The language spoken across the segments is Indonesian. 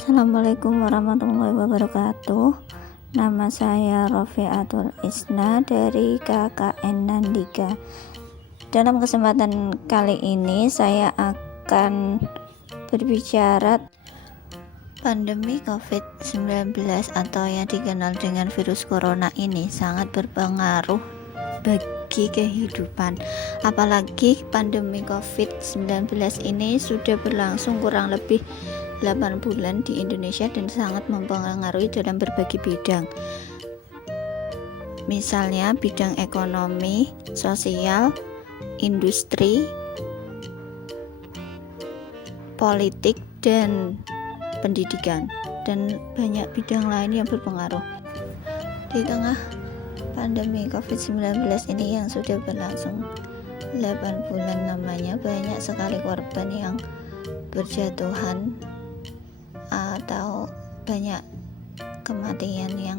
Assalamualaikum warahmatullahi wabarakatuh. Nama saya Rofiatul Isna dari KKN Nandika. Dalam kesempatan kali ini saya akan berbicara pandemi COVID-19 atau yang dikenal dengan virus corona ini sangat berpengaruh bagi kehidupan. Apalagi pandemi COVID-19 ini sudah berlangsung kurang lebih 8 bulan di Indonesia dan sangat mempengaruhi dalam berbagai bidang. Misalnya bidang ekonomi, sosial, industri, politik, dan pendidikan, dan banyak bidang lain yang berpengaruh. Di tengah pandemi COVID-19 ini yang sudah berlangsung 8 bulan lamanya, banyak sekali korban yang berjatuhan atau banyak kematian yang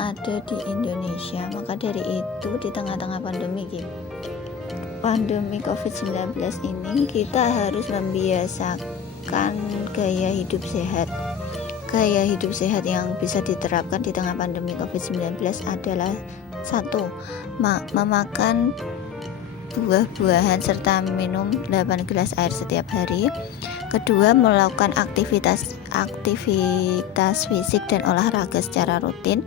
ada di Indonesia. Maka dari itu, di tengah-tengah pandemi COVID-19 ini, kita harus membiasakan gaya hidup sehat. Gaya hidup sehat yang bisa diterapkan di tengah pandemi COVID-19 adalah 1. Memakan buah-buahan serta minum 8 gelas air setiap hari. Kedua, melakukan aktivitas fisik dan olahraga secara rutin.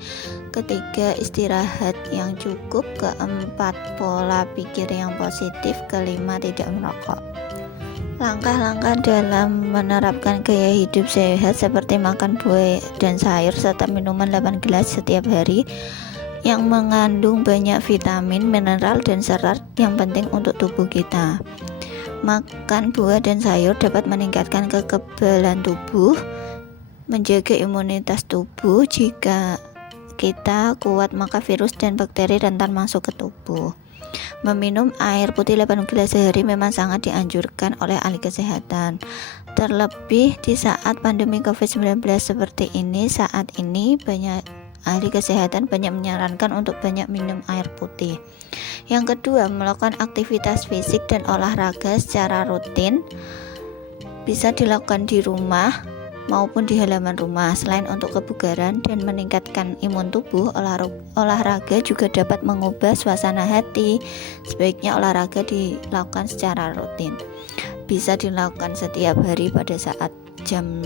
Ketiga, istirahat yang cukup. Keempat, pola pikir yang positif. Kelima, tidak merokok. Langkah-langkah dalam menerapkan gaya hidup sehat seperti makan buah dan sayur serta minuman 8 gelas setiap hari yang mengandung banyak vitamin, mineral, dan serat yang penting untuk tubuh kita. Makan buah dan sayur dapat meningkatkan kekebalan tubuh, menjaga imunitas tubuh. Jika kita kuat, maka virus dan bakteri rentan masuk ke tubuh. Meminum air putih 8 gelas sehari memang sangat dianjurkan oleh ahli kesehatan. Terlebih di saat pandemi COVID-19 seperti ini, saat ini banyak ahli kesehatan banyak menyarankan untuk banyak minum air putih. Yang kedua, melakukan aktivitas fisik dan olahraga secara rutin. Bisa dilakukan di rumah maupun di halaman rumah. Selain untuk kebugaran dan meningkatkan imun tubuh, olahraga juga dapat mengubah suasana hati. Sebaiknya olahraga dilakukan secara rutin. Bisa dilakukan setiap hari pada saat jam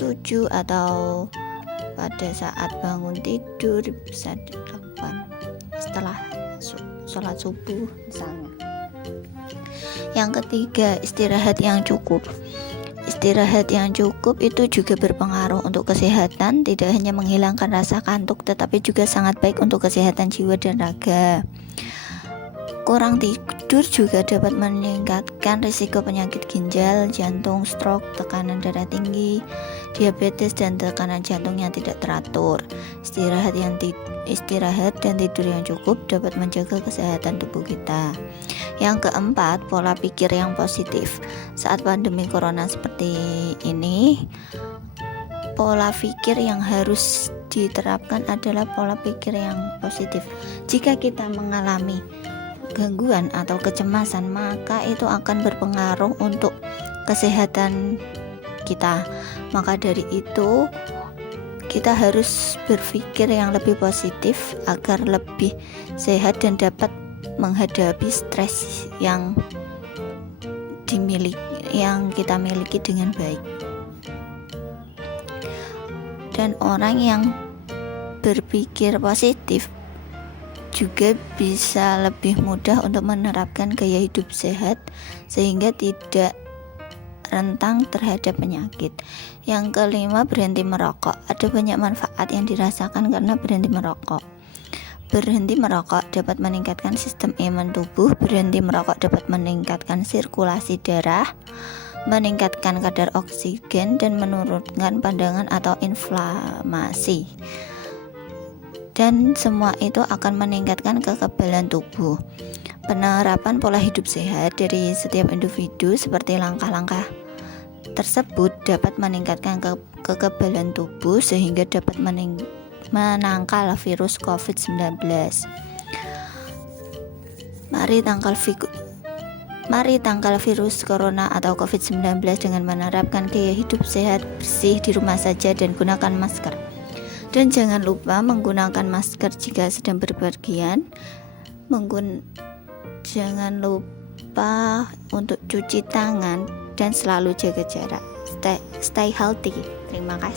7 atau pada saat bangun tidur, bisa dilakukan setelah sholat subuh misalnya. Yang ketiga, istirahat yang cukup. Istirahat yang cukup itu juga berpengaruh untuk kesehatan, tidak hanya menghilangkan rasa kantuk tetapi juga sangat baik untuk kesehatan jiwa dan raga. Kurang tidur juga dapat meningkatkan risiko penyakit ginjal, jantung, stroke, tekanan darah tinggi, diabetes, dan tekanan jantung yang tidak teratur. Istirahat dan tidur yang cukup dapat menjaga kesehatan tubuh kita. Yang keempat, pola pikir yang positif. Saat pandemi corona seperti ini, pola pikir yang harus diterapkan adalah pola pikir yang positif. Jika kita mengalami gangguan atau kecemasan, maka itu akan berpengaruh untuk kesehatan kita. Maka dari itu, kita harus berpikir yang lebih positif agar lebih sehat dan dapat menghadapi stres yang kita miliki dengan baik. Dan orang yang berpikir positif juga bisa lebih mudah untuk menerapkan gaya hidup sehat sehingga tidak rentan terhadap penyakit. Yang kelima, berhenti merokok. Ada banyak manfaat yang dirasakan karena berhenti merokok. Berhenti merokok dapat meningkatkan sistem imun tubuh. Berhenti merokok dapat meningkatkan sirkulasi darah, meningkatkan kadar oksigen, dan menurunkan pandangan atau inflamasi. Dan semua itu akan meningkatkan kekebalan tubuh. Penerapan pola hidup sehat dari setiap individu seperti langkah-langkah tersebut dapat meningkatkan kekebalan tubuh sehingga dapat menangkal virus COVID-19. Mari Mari tangkal virus corona atau COVID-19 dengan menerapkan gaya hidup sehat, bersih di rumah saja, dan gunakan masker. Dan jangan lupa menggunakan masker jika sedang berpergian. Jangan lupa untuk cuci tangan dan selalu jaga jarak. Stay healthy. Terima kasih.